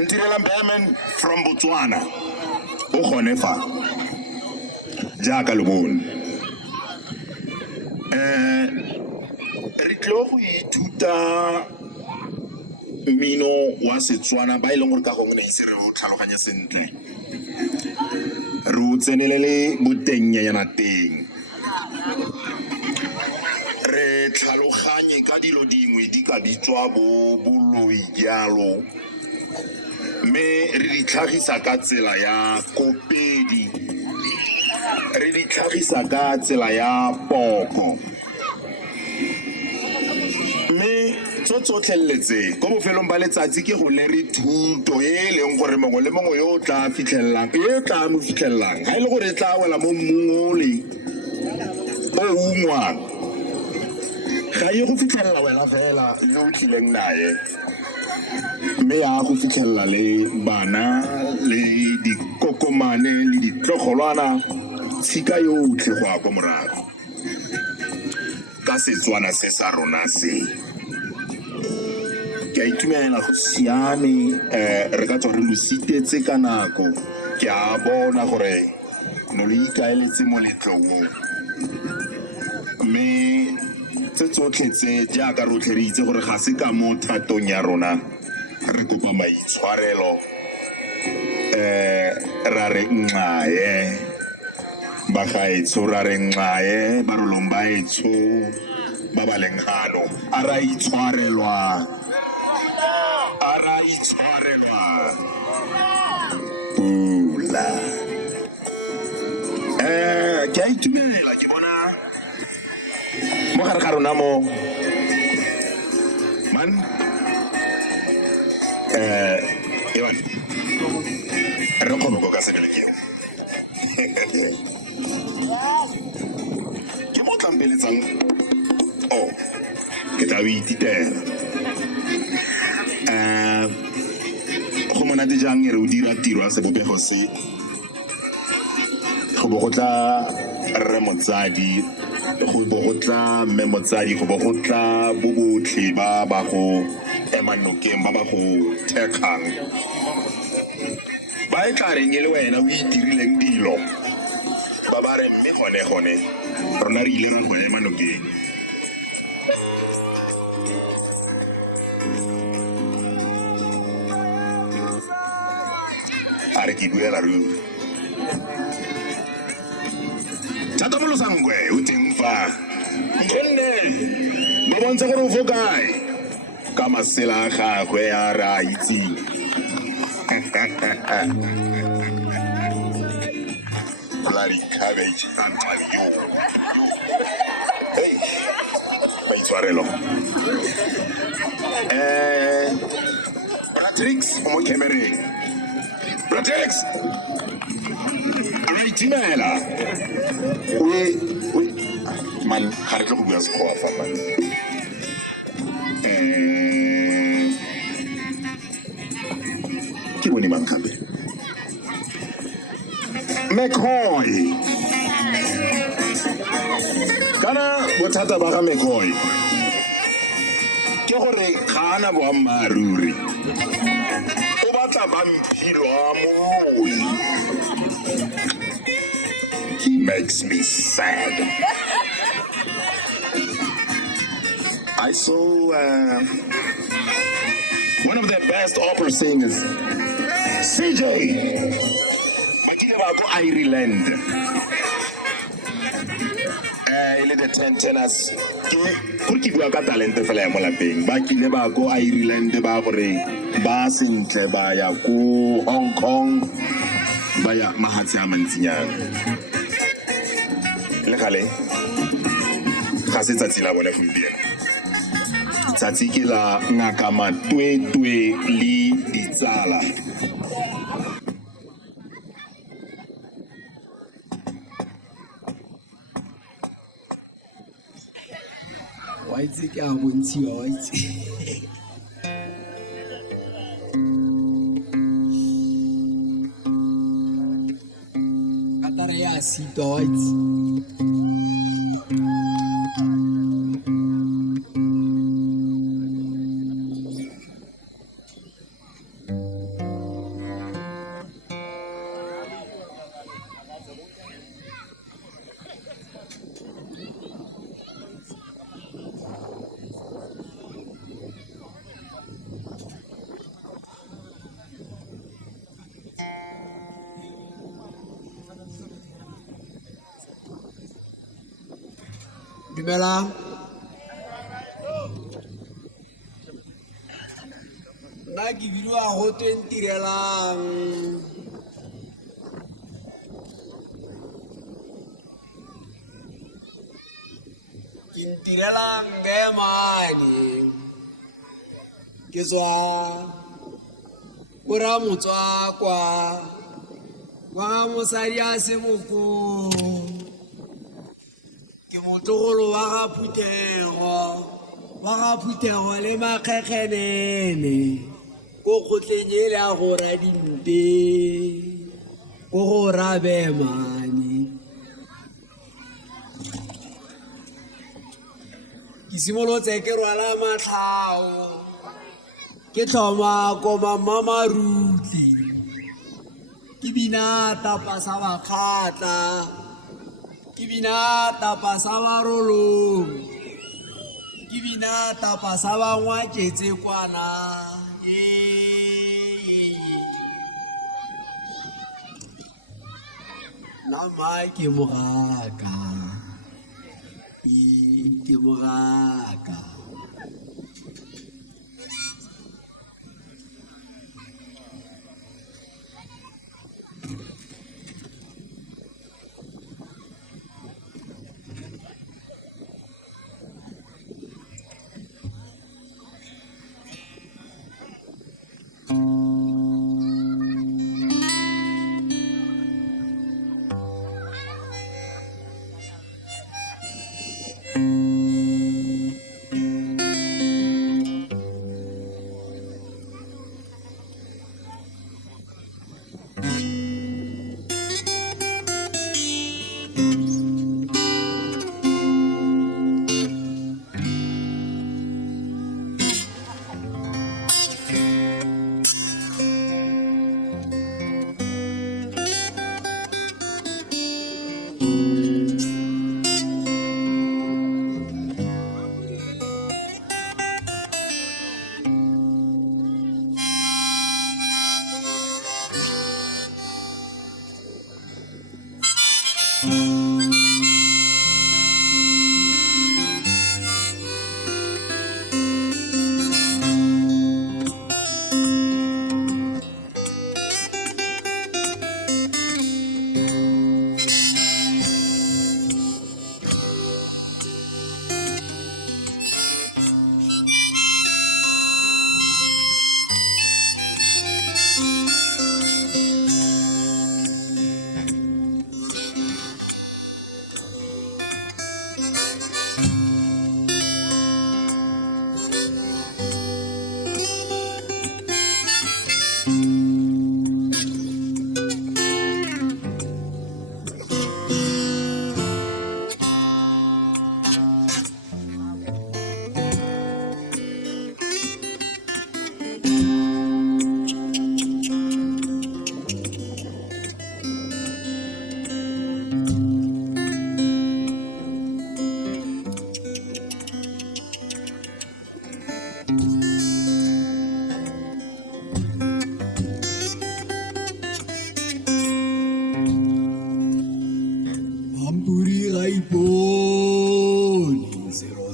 Ntirelang Berman from Botswana. O gone fa. Jaaka le bone. Re tlo go ithuta mmino wa Setswana ba ileng gore ka gongwe ne se re o tlhaloganya sentle. Re o tsenelele botennyana teng. Re tlhaloganye ka dilo dingwe di ka bitswa bo boloi jalo. Me re di tlhagisa ka tsela ya kopedi. Re di tlhagisa ka tsela ya poko. Me tsotlheletse ko bofelong ba letsatsi ke go le re thuto e leng gore mongwe le mongwe yo tla fitlhellang e tla mo fitlhellang ga ile gore tla wela mo mmung ole o ungwang ga ye go fitlhella wela fela yo tlileng nae mme ya go fitlhella le bana le dikokomane le ditlogolwana tshika yotlhe go a kwa morago ka Setswana se sa rona se ke a itumela go siame re ka tswa re lositetse ka nako ke a bona gore no le ikaeletse mo letlong mme tse tsotlhe tse jaaka rotlhe re itse gore ga se ka mo thatong ya rona re kopa maitshwarelo ra re nxaye ba gaetsho ra re nxaye ba rolong ba etsho ba ba leng gano a ra itshwarelwa pula ke a itumela ke bona mo gare ga rona mo man ewan re kgone go ka senele ke ke mo tlampeletsang ke tla o ititela go monate jang re o dira tiro a sebopego se go bo go tla rre motsadi go bo go tla mme motsadi go bo go tla bo botlhe ba ba go emanokeng ba ba go thekgang ba e tla reng e le wena o itirileng dilo ba ba re mme gone rona re ile ra go emanokeng a re ke buela ruri thata molosangwe o teng fa nkonne ba bontsha gore o fo kae ka masela a gagwe a re a itseng bloody cabbage Antonio hey maitshwarelo Bratrix o mo kemereng Bratrix alright timela we man ga re tlo go bua sekgowa fa man ke bone mang gape McCoy kana bothata ba ga McCoy ke gore ga ana boammaaruri o batla vampiro a moloi he makes me sad I saw one of their best opera singers CJ go Ireland ile the 10 tenors ke bua ka talente fela ya mo lapeng ba kile ba go Ireland ba gore ba sentle ba ya ko Hong Kong ba ya mahatsi a mantsinyana le gale ga se tsatsi la bone gompieno tsatsi ke la Ngaka Matwetwe le Ditsala wa itse ke a bontshiwa wa itse katara ya sitwa wa itse Dumelang. Nna ke bidiwa go twe Ntirelang. Ke Ntirelang Berman. Ke tswa ora Motswakwa wa ga mosadi a Seboko. Ke motlogolo wa ga Phuthego le Makgekgenene ko kgotleng ele a go ra dinte ko go ra Berman. Ke simolotse ke rwala matlhao ke thoma koma mamaruti ke bina tapa sa bakgatla ke bina tapa sa barolong ke bina tapa sa bangwaketse kwana nama ke mogaka ke mogaka.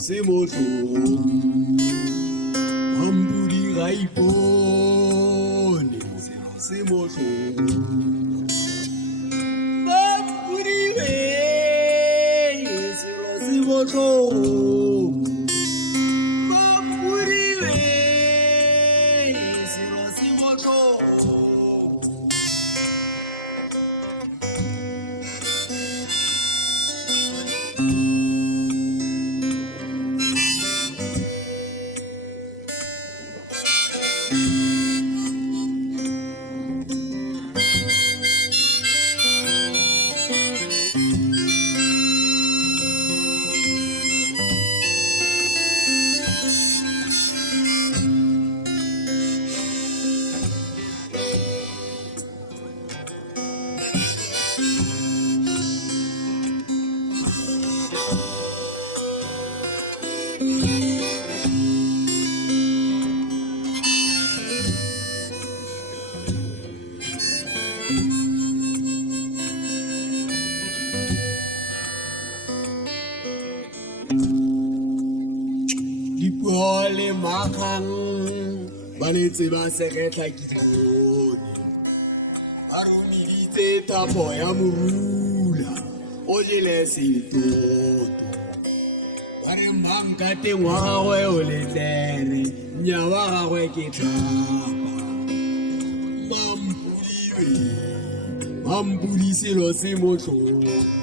Se motlhong Mampudi ga ipone selo se motlhong Mampudi selo se motlhong Mampudi selo se motlhong. bakgang ba netse ba sekgetla ke dipone a romeditse thapo ya morula o jele setoto ba re mankateng wa gagwe o letlere nya wa gagwe ke tlhapa mampudi selo se motlhong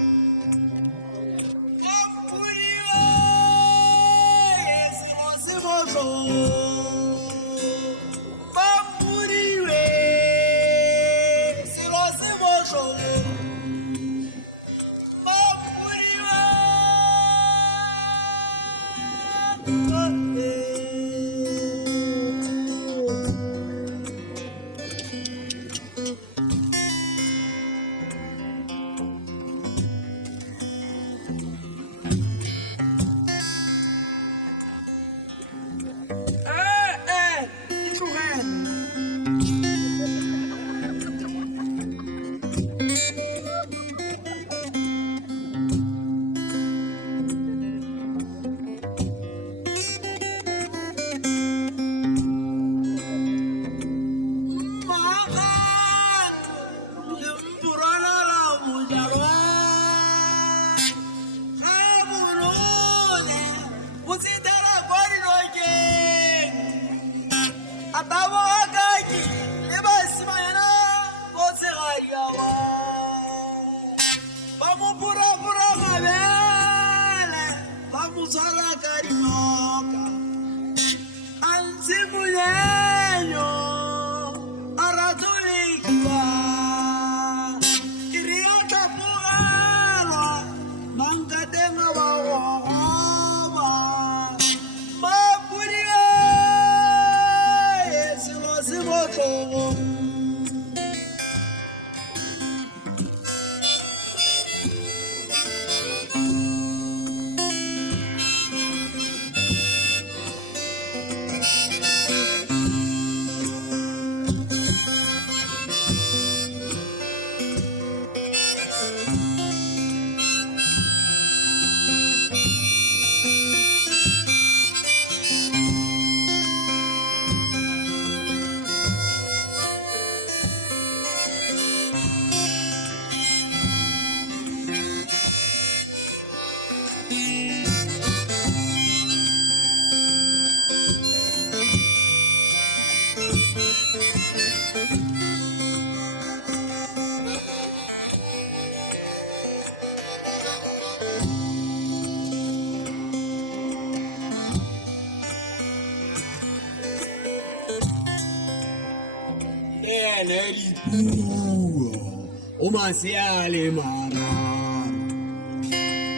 o masea le mararo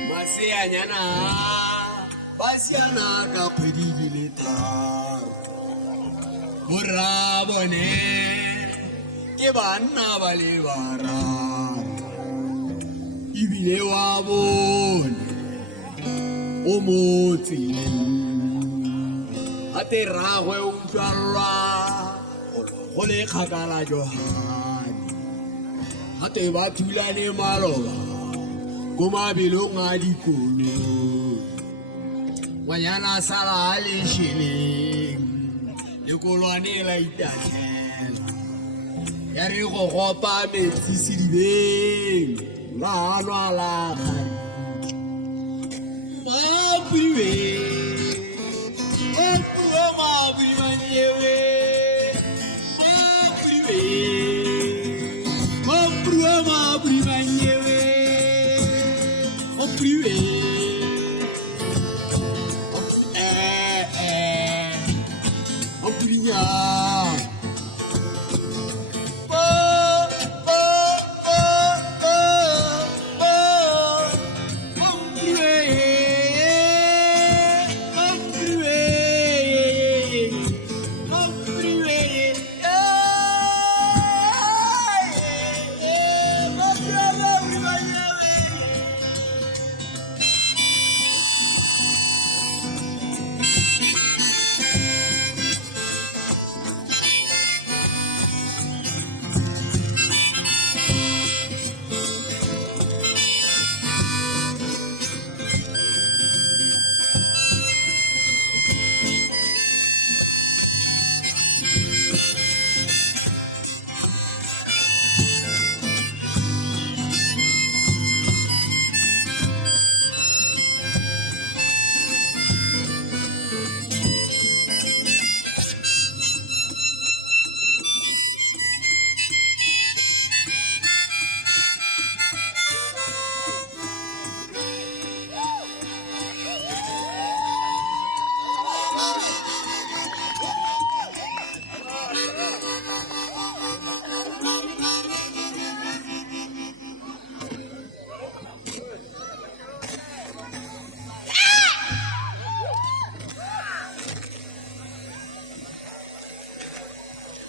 maseanyana ba siana ka kgwedi di le tharo borra bone ke banna ba le bararo ebile wa bone o motseleng a teragwe o utlwalwa go le kgakala johane gate ba thulane maloba ko mabelong a dikoloi ngwanyana sala a lesheleng lekolwane la itatlhela ya re go gopa metsi sedibeng la anwa la maburiwe maburi manyewe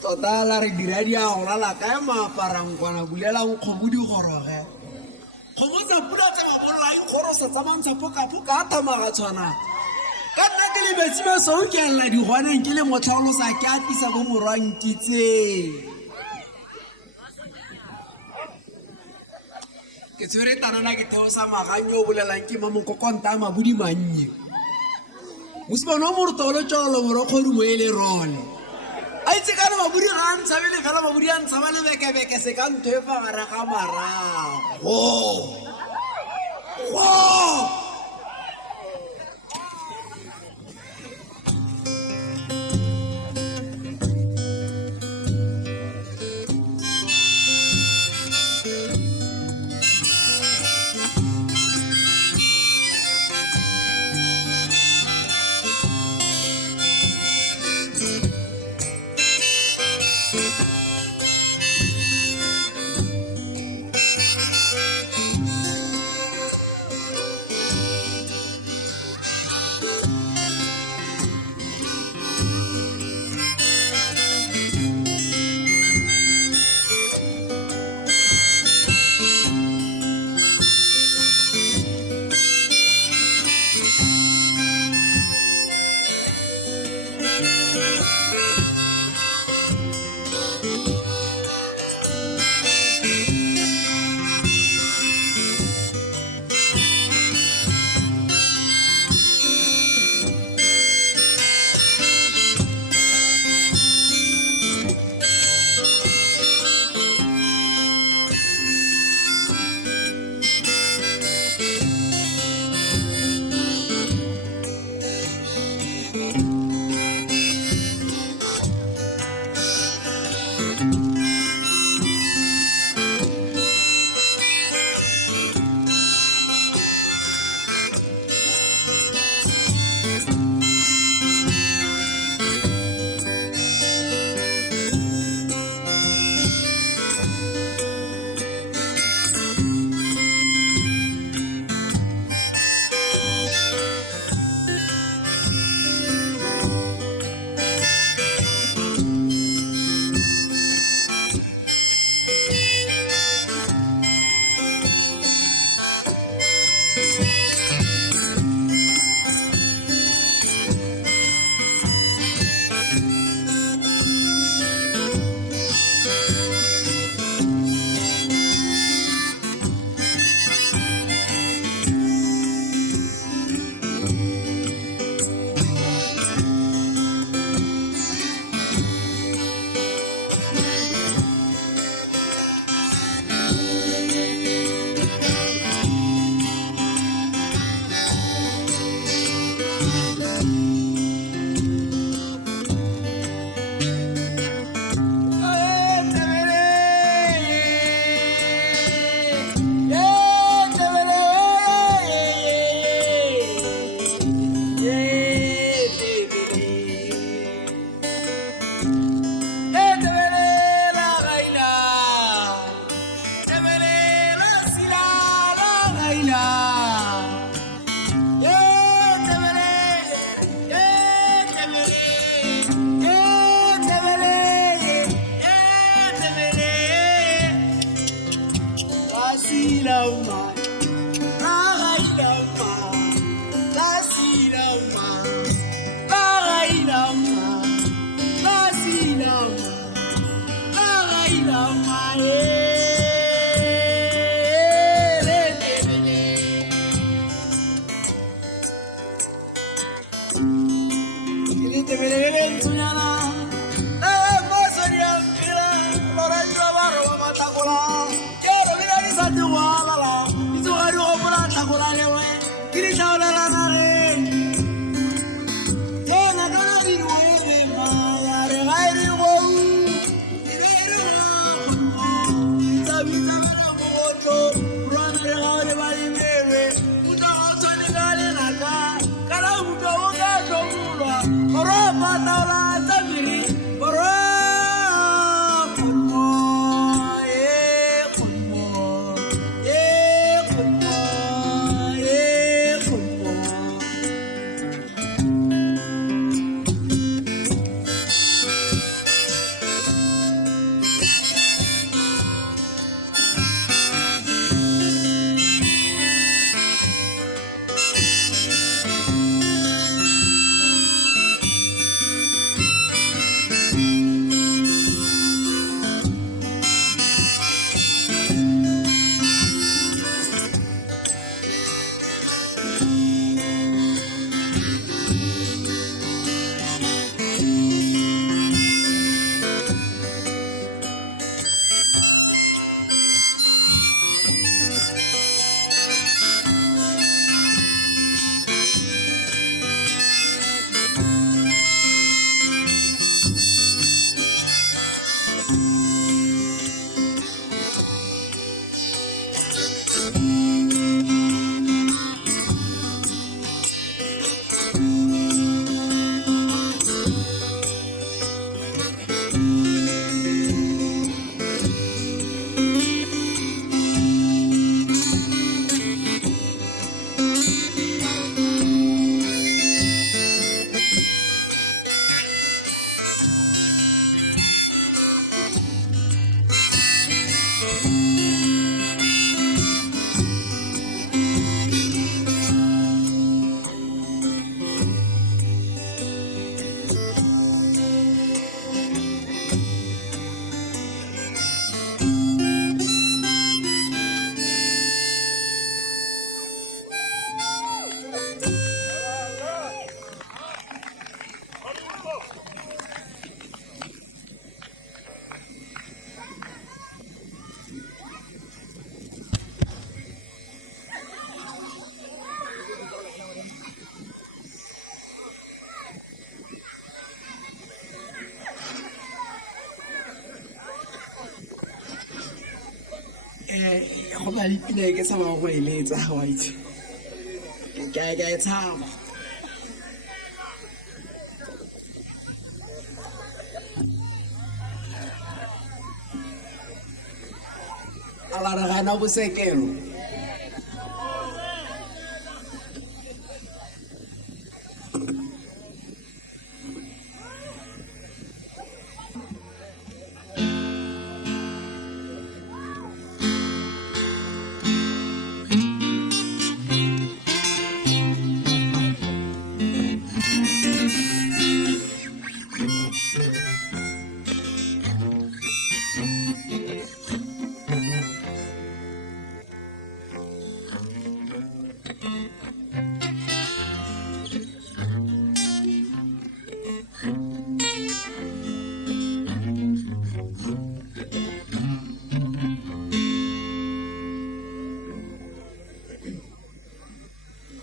tota la re dira di a golala kae maaparang kwana bulelang kgomo di goroge kgomo tsa pula tsa mabolla ikgorosa tsa mantshapokapoka a tamaga tshwana ka nna ke lebetsi ba song ke elela digwaneng ke le motlhaolosa ke atisa bo morwankitseng ke tshwere tanana ke theosa maganyo o bolelang ke mamokokonta a mabodi mannye mosibano wa morutolo tjolo morokgodi mo e le role a itse ka re mabodi ga a ntshabele fela mabodi a ntshaba le bekebeke se ka ntho e fa gare ga marago Go ba le pina ke sa ba go eletsa white ke e tshaba ala re gana bosekelo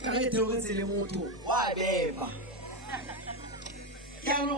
ka e theogetse le motho wa bepa kano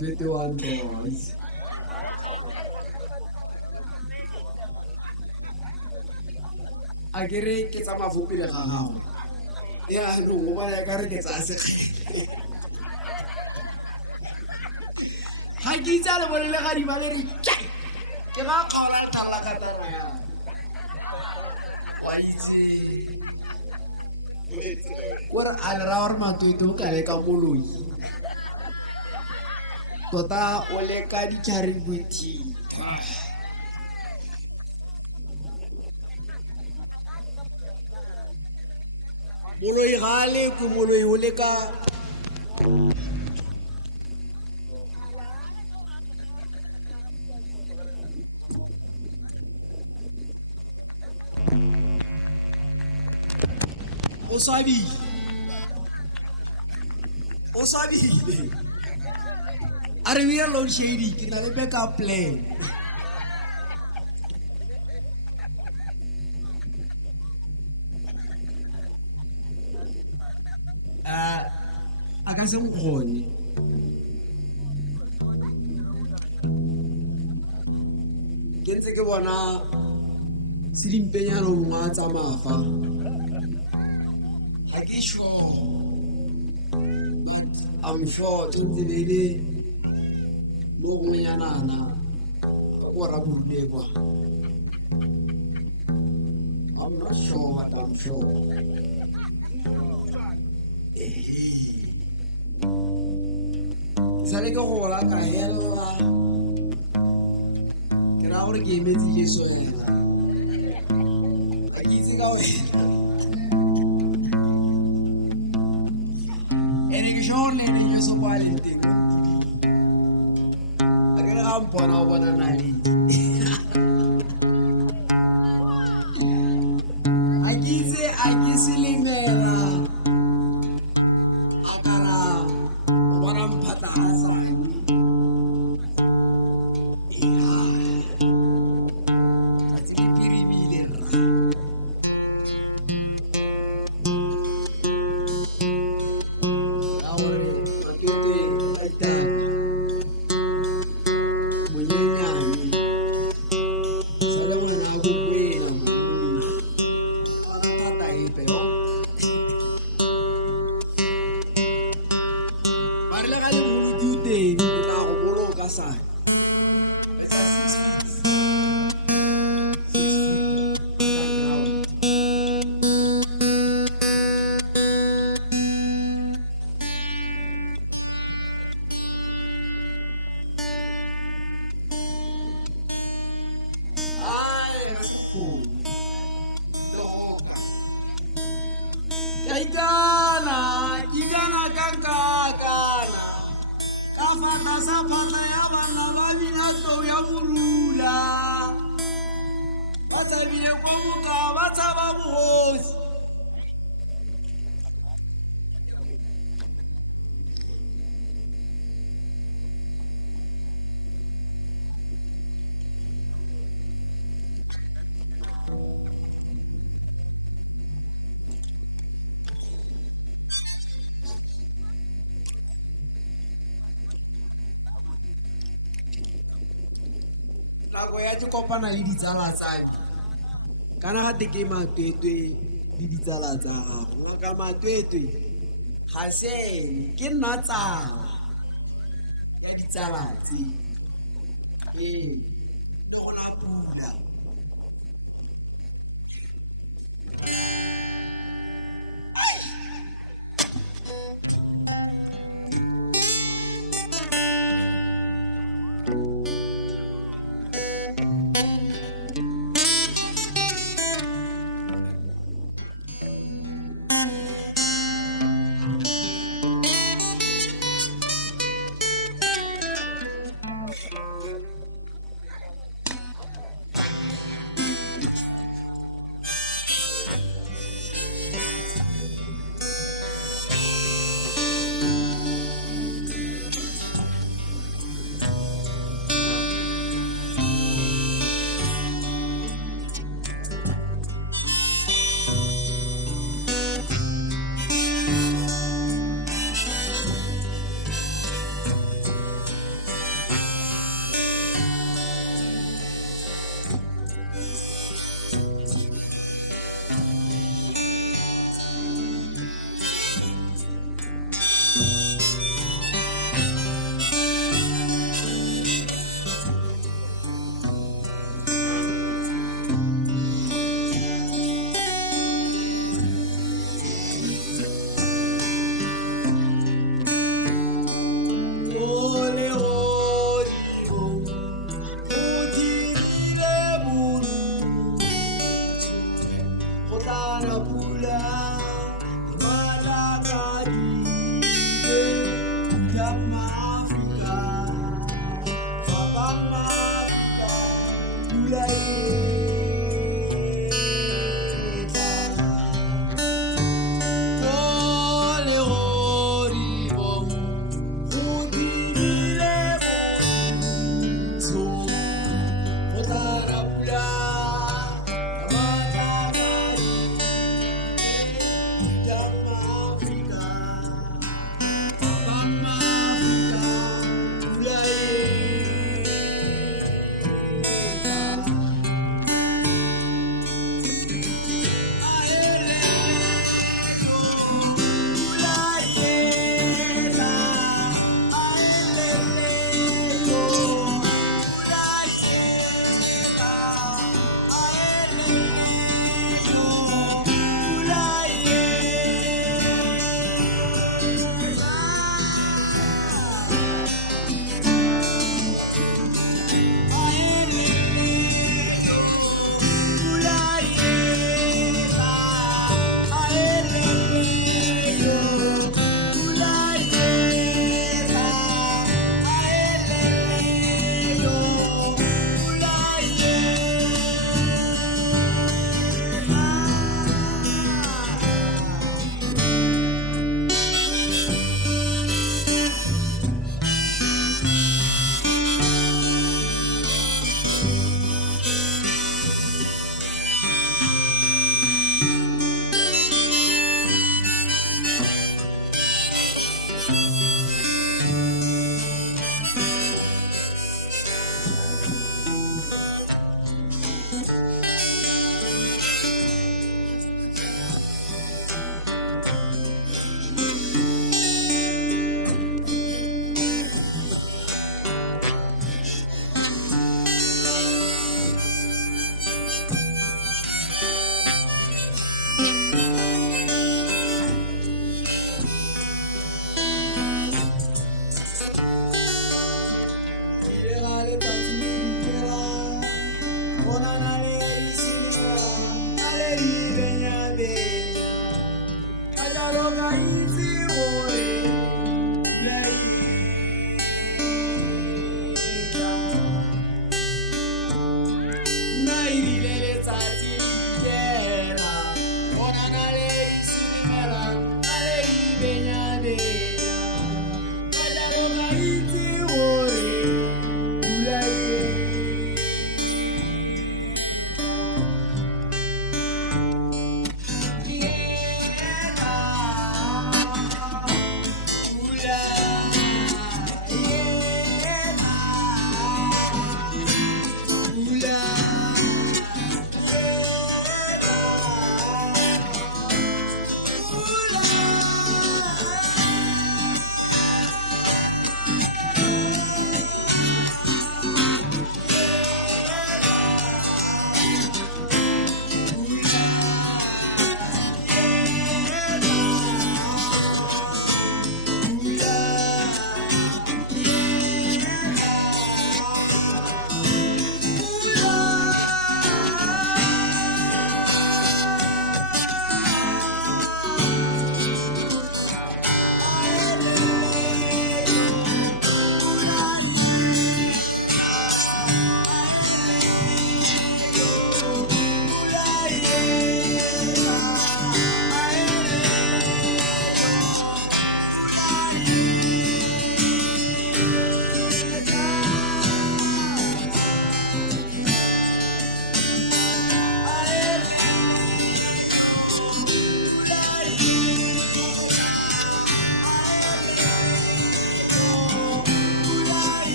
Matwetwe wa Ntirelang. A ke re ke tsa mafopile ga gago yaanong o bana ka re ke tsa sekgele ga ke itse a le bolele ga di ba le re ke ga kgaola letala la katara ya wa itse kore a le ra gore Matwetwe o ka leka moloi tota o leka ditlhare bothitha moloi ga a lekwe moloi o leka o swabile a re bea load shading ke na le backup plan a ka se nkgone ke ntse ke bona sedimpenyana mongwe a tsamaga ga ke sure but I'm sure tshwanetse bele mo gongwenyanana go raborule kwa I'm not sure but I'm sure sale ke gola ka hela ke ra gore ke emetse Jesu ena ka itse ka wena ene ke sure le ene Jesu kwa le teng a ke re ga mpona o bona nale a ke itse a ke selemela nako ya ke kopana le ditsala tsa me kana ga ke Matwetwe le ditsala tsa gago Ngaka Matwetwe ga se ke nna tsala ya ditsala tse na gona pula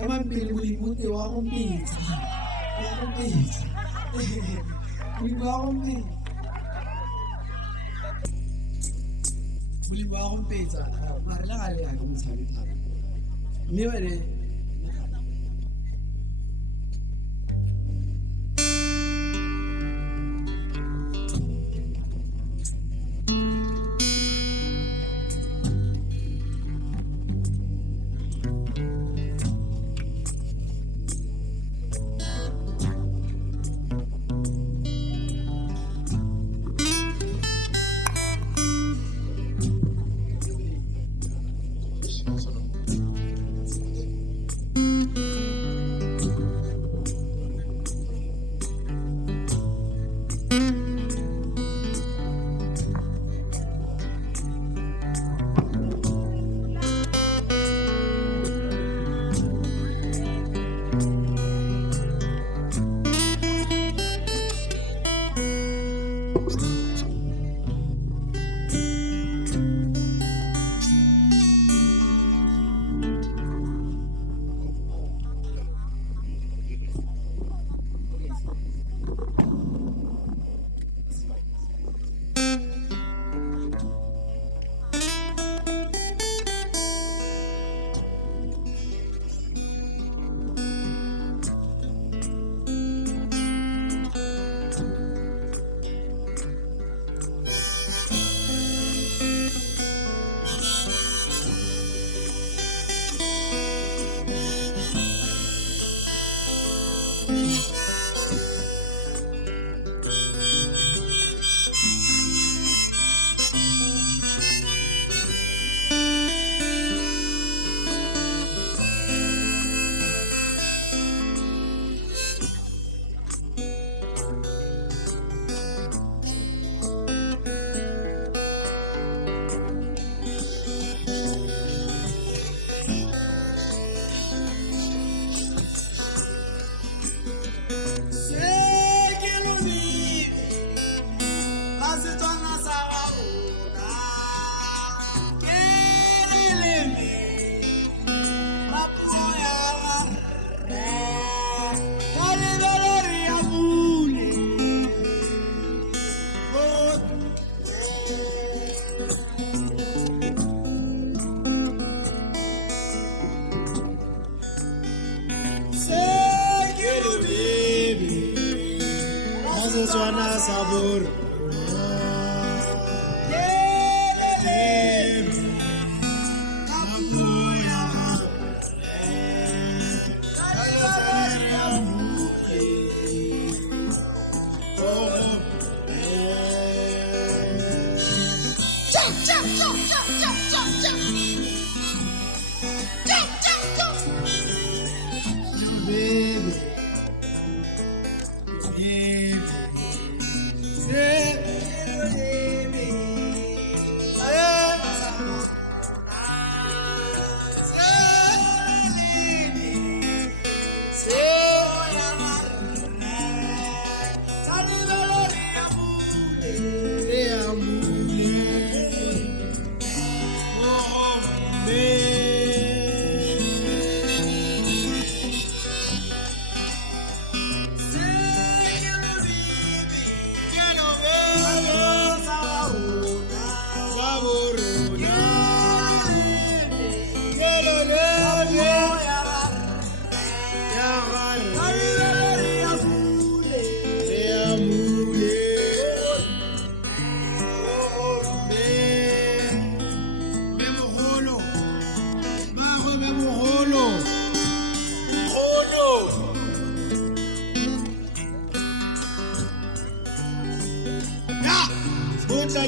Emang pilih buti warung pizza. Warung pizza. Beli warung pizza. Beli warung pizza. Mari lah kali aku mencari tahu. Ini mana? sabor.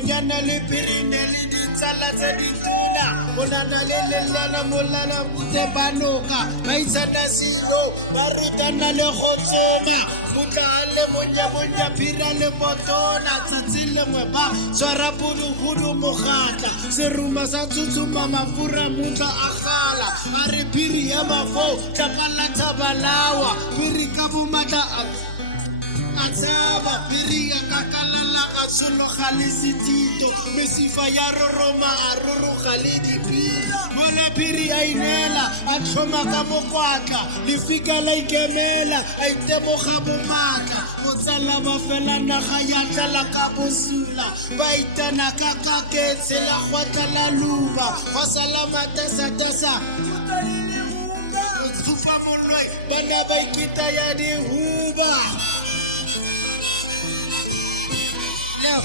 Nyana le pirine le ditsala tse ditona Molana lelelana molana bute banoka Maisana silo Baritana le khotsoma Mutale monya pira le botona Tsatsile mweba Swara bulu huru mokhatla Seruma sa tsutsuma mafura mutla akhala Ari piri ya mafo Tabala tabalawa Piri kabumata Ataba piri ya kakalala Kasulo khalisitito Mesifa ya roroma Aruru khalidi pira Mola piri ainela Atloma kamokwatla Lifika la ikemela Aitemo khabumata Motsala bafela naga ya tlala kabosula Baitana kakake Tsela khwatla la luba Fasala tasa Tufa moloi Bana baikita ya di huba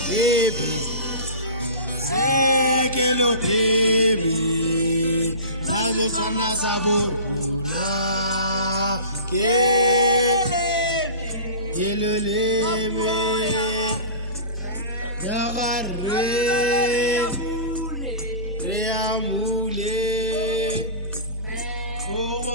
Baby, hello baby, sabe sana sabor, hello lebe, yagarre, reamule, oh.